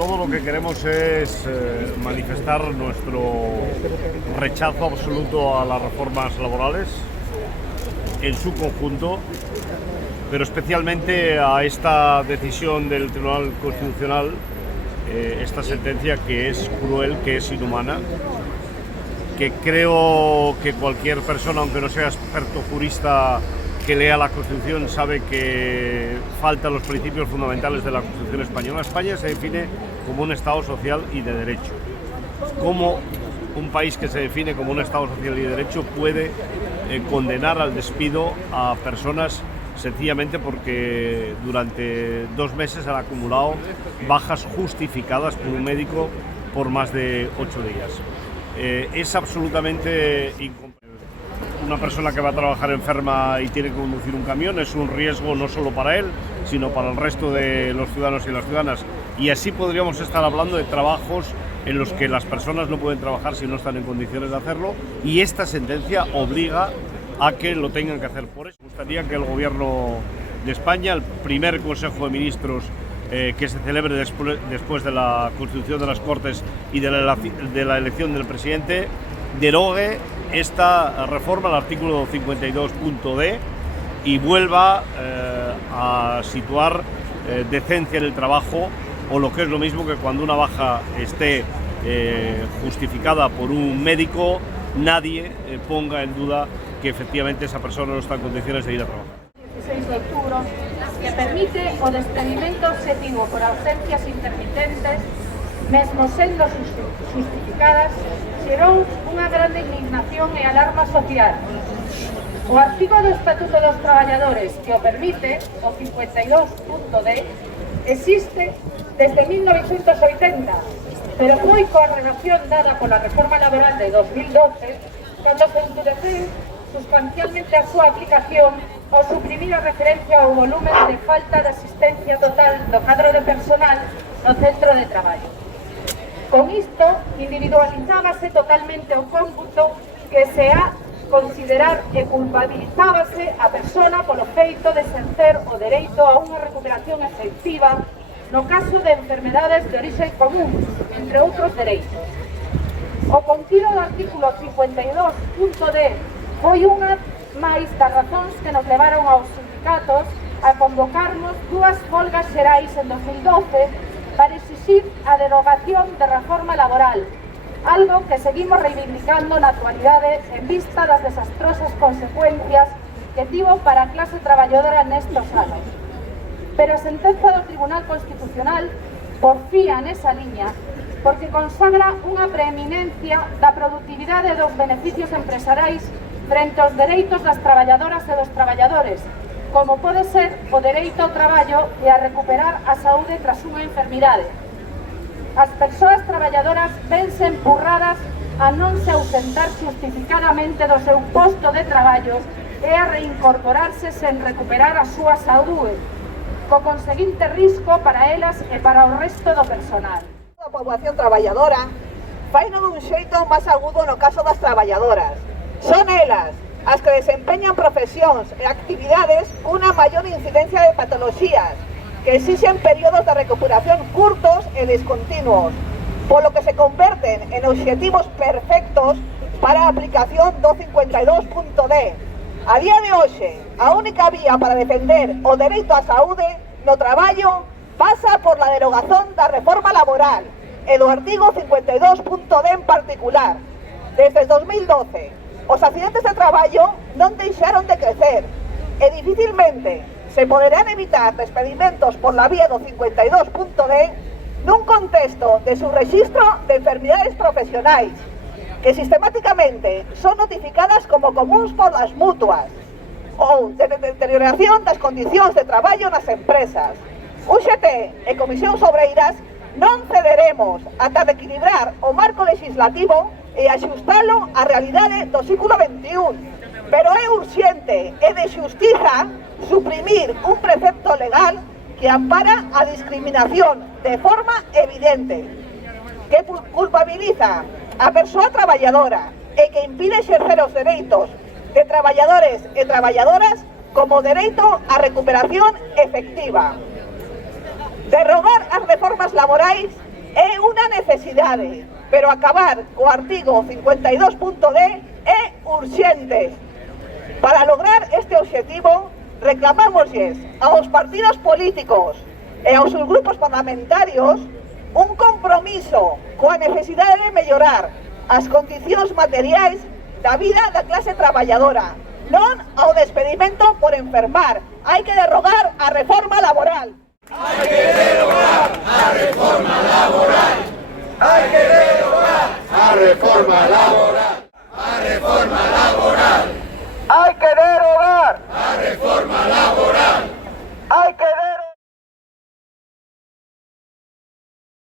todo lo que queremos es manifestar nuestro rechazo absoluto a las reformas laborales en su conjunto, pero especialmente a esta decisión del Tribunal Constitucional, esta sentencia que es cruel, que es inhumana, que creo que cualquier persona, aunque no sea experto jurista, que lea la Constitución sabe que faltan los principios fundamentales de la Constitución española. España se define como un Estado social y de derecho. ¿Cómo un país que se define como un Estado social y de derecho puede condenar al despido a personas sencillamente porque durante 2 meses han acumulado bajas justificadas por un médico por más de 8 días? Es absolutamente incomprensible. Una persona que va a trabajar enferma y tiene que conducir un camión es un riesgo no solo para él, sino para el resto de los ciudadanos y las ciudadanas. Y así podríamos estar hablando de trabajos en los que las personas no pueden trabajar si no están en condiciones de hacerlo, y esta sentencia obliga a que lo tengan que hacer. Por eso me gustaría que el Gobierno de España, el primer Consejo de Ministros que se celebre después de la constitución de las Cortes y de la elección del presidente, derogue esta reforma, el artículo 52.d, y vuelva a situar decencia en el trabajo, o lo que es lo mismo, que cuando una baja esté justificada por un médico, nadie ponga en duda que efectivamente esa persona no está en condiciones de ir a trabajar. 16 de outubro, que permite o despedimento obxectivo por ausencias intermitentes, mesmo sendo justificadas, xerou unha grande indignación e alarma social. O artigo do Estatuto dos Traballadores que o permite, o 52.d, existe desde 1980, pero foi coa redacción dada pola reforma laboral de 2012 cando se endureceu sustancialmente a súa aplicación ao suprimir a referencia ao volumen de falta de asistencia total do cadro de personal no centro de traballo. Con isto, individualizábase totalmente o cómputo que se ha considerar e culpabilizábase a persona polo feito de exercer o dereito a unha recuperación efectiva no caso de enfermedades de orixe común, entre outros dereitos. O contido do artículo 52.d foi unha máis das razóns que nos levaron aos sindicatos a convocarnos 2 folgas xerais en 2012 para exixir a derogación de reforma laboral, algo que seguimos reivindicando na actualidade en vista das desastrosas consecuencias que tivo para a clase traballadora nestos anos. Pero a sentenza do Tribunal Constitucional porfía nesa liña porque consagra unha preeminencia da produtividade dos beneficios empresariais frente aos dereitos das traballadoras e dos traballadores, como pode ser o dereito ao traballo e a recuperar a saúde tras unha enfermidade. As persoas traballadoras vense empurradas a non se ausentar justificadamente do seu posto de traballo e a reincorporarse sen recuperar a súa saúde, co conseguinte risco para elas e para o resto do personal. A poboación traballadora faino dun xeito máis agudo no caso das traballadoras. Son elas as que desempeñan profesións e actividades cunha maior incidencia de patoloxías que exixen períodos de recuperación curtos e descontinuos, polo que se converten en obxectivos perfectos para a aplicación do 52.d. A día de hoxe, a única vía para defender o dereito á saúde no traballo pasa por la derogación da reforma laboral e do artigo 52.d en particular. Desde 2012, os accidentes de traballo non deixaron de crecer e dificilmente se poderán evitar despedimentos por la vía do 52.d nun contexto de subregistro de enfermidades profesionais que sistemáticamente son notificadas como comuns por las mutuas ou de deterioración das condicións de traballo nas empresas. UGT e Comisións Obreiras non cederemos ata de equilibrar o marco legislativo e axustalo á realidade do século XXI. Pero é urxente e de xustiza suprimir un precepto legal que ampara a discriminación de forma evidente, que culpabiliza a persoa traballadora e que impide exercer os dereitos de traballadores e traballadoras como dereito á recuperación efectiva. Derrogar as reformas laborais é unha necesidade, pero acabar co artigo 52.d é urxente. Para lograr este obxectivo, reclamámoslles aos partidos políticos e aos seus grupos parlamentarios un compromiso coa necesidade de mellorar as condicións materiais da vida da clase traballadora, non ao despedimento por enfermar. Hai que derrogar a reforma laboral. Hay que derogar la reforma laboral. Hay que derogar la reforma laboral.